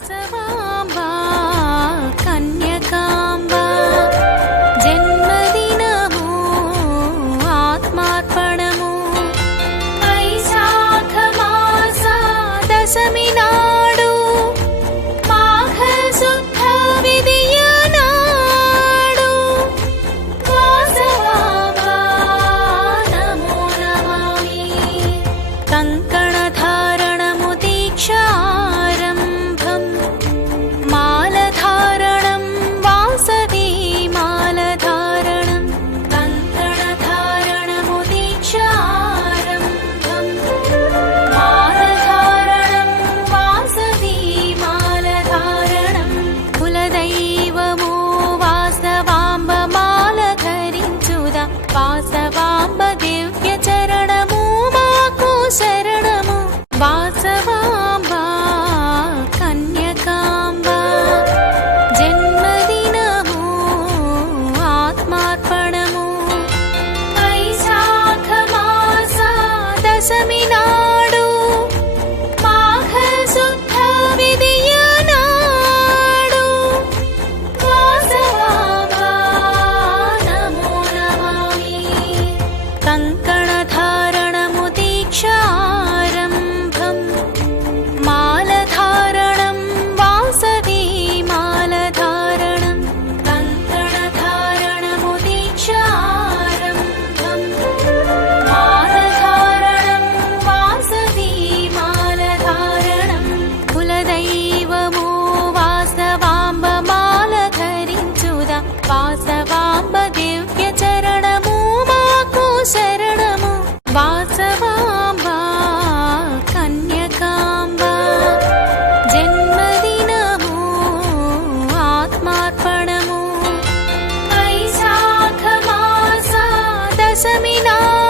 వాసవాంబా కన్యకాంబా జన్మదినము ఆత్మార్పణము వైశాఖ మాస దశమి నాడు మాఘ శుద్ధ విదియ నాడు వాసవాంబా నమో నమామి కంకణధారణము దీక్షారంభం మాలధారణం వాసవి మాలధారణం కంకణధారణము దీక్షారంభం మాలధారణం వాసవి మాలధారణం కులదైవము వాసవాంబ మాల ధరించుదా వాసవాంబ దివ్య చరణము మాకు శరణము వాసవాంబా కన్యకాంబా జన్మదినము ఆత్మార్పణము వైశాఖ మాస దశమి నాడు మాఘ శుద్ధ విదియ నాడు వాసవాంబా నమో నమామి కంకణధారణము దీక్షారంభం మాలధారణం వాసవి మాలధారణం కంకణధారణము దీక్షారంభం మాలధారణం వాసవి మాలధారణం కులదైవము వాసవాంబ మాల ధరించుదా వాసవాంబ దివ్య చరణము మాకు శరణము వాసవాంబా కన్యకాంబా జన్మదినము ఆత్మార్పణము వైశాఖ మాస దశమి నాడు